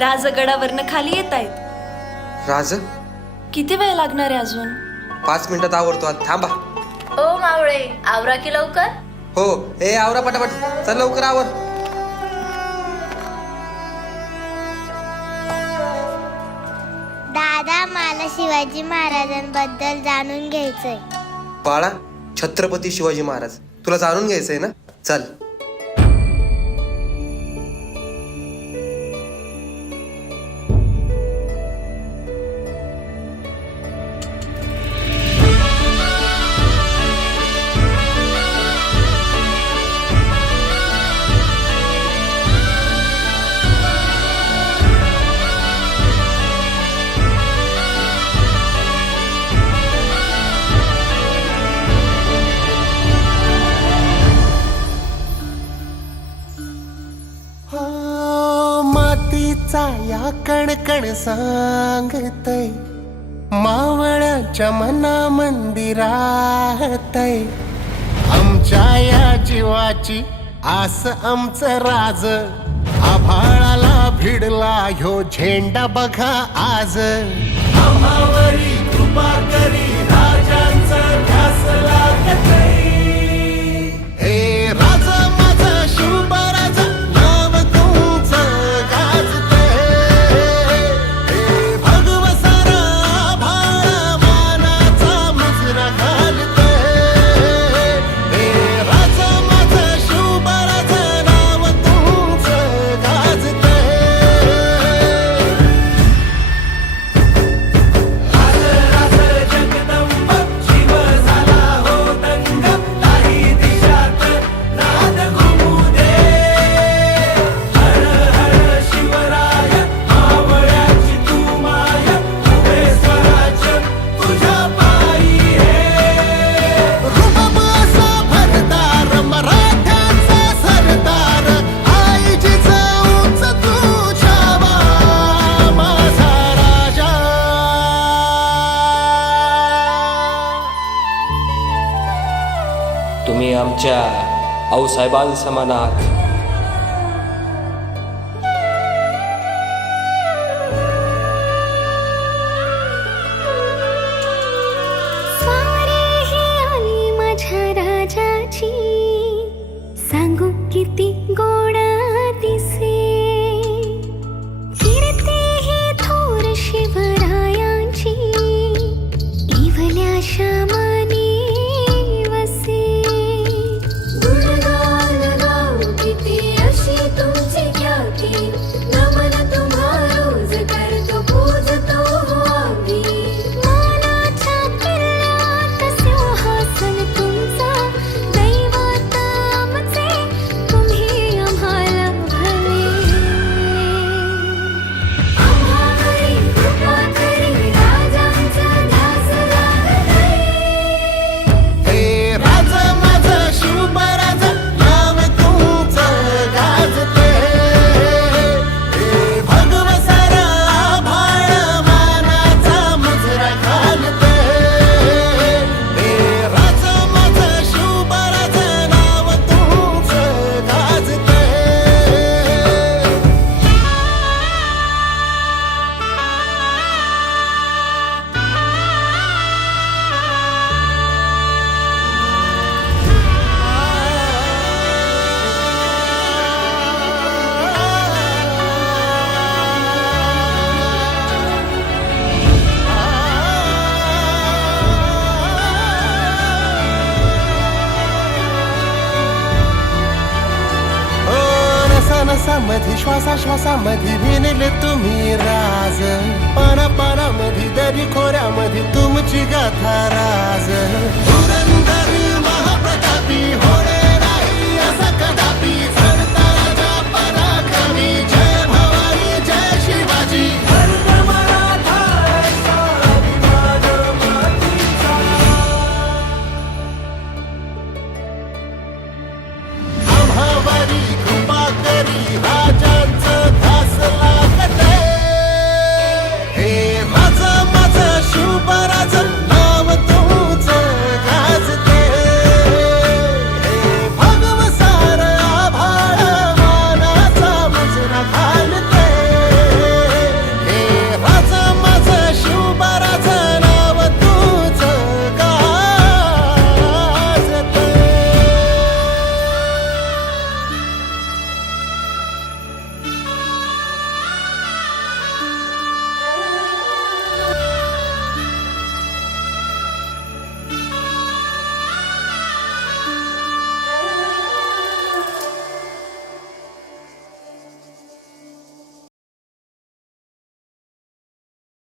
राजगडावरनं खाली येत आहेत. राज किती वेळ लागणार आहे अजून? 5 मिनिटात आवरतो आज, थांबा. ओ मावळे, आवरा की लवकर. हो, ए आवरा पटापट, चल लवकर आवर. दादा, मला शिवाजी महाराजांबद्दल जाणून घ्यायचंय. बाळा, छत्रपती शिवाजी महाराज तुला जाणून घ्यायचंय ना? चल. मातीचा या कणकण सांगतय, मावळ्याच्या मना मंदिरातय. आमच्या या जीवाची आस आमचं राज, आभाळाला भिडला ह्यो झेंडा बघा आज. आम्हावरी कृपा करी राजांचा ध्यास लागतय. हे राज माझं शिवबराज नाव तुमचं गाजतय. हे भगव सारा आभाळ मानाचा मुजरा घालतय. हे राज माझं शिवबराज नाव तुमचं गाजतय. राज राज जगदंब जीव झाला हो दंग, काही दिशात नाद घुमू दे. हर हर शिवराय, मावळ्याची तू माया, उभे स्वराज्य तुझ्या पायी हे. रुबाब असा भरदार, मराठ्यांचा सरदार, आई जिजाऊच तुझ्यावा माझा राजा. तुम्ही आमच्या आऊसाहेबांसमान आहात. स्वारी ही आली माझ्या राजाची, सांगू किती गोडा दिसे. कीर्ती ही थोर शिवरायांची, इवल्या श्यामाने वसे. गुणगान गाऊ किती अशी तुमची ख्याती, नमन तुम्हा रोज करतो पूजतो आम्ही. मानाच्या किल्ल्यात सिंहासन तुमचा, दैवत आमचे तुम्ही आम्हाला भले. आम्हावरी कृपा करी राजांचा ध्यास लागतय. हे राज माझं शिवबराज नाव तुमचं गाजतय. हे भगव सारा आभाळ मानाचा मुजरा घालतय. हे राज माझं शिवबराज नाव तुमचं गाजतय. नसामध्ये श्वासाश्वासामध्ये विणले तुम्ही राज, पानापानामध्ये दरी खोऱ्यामध्ये तुमची गाथा राज. धुरंधर महाप्रतापी हो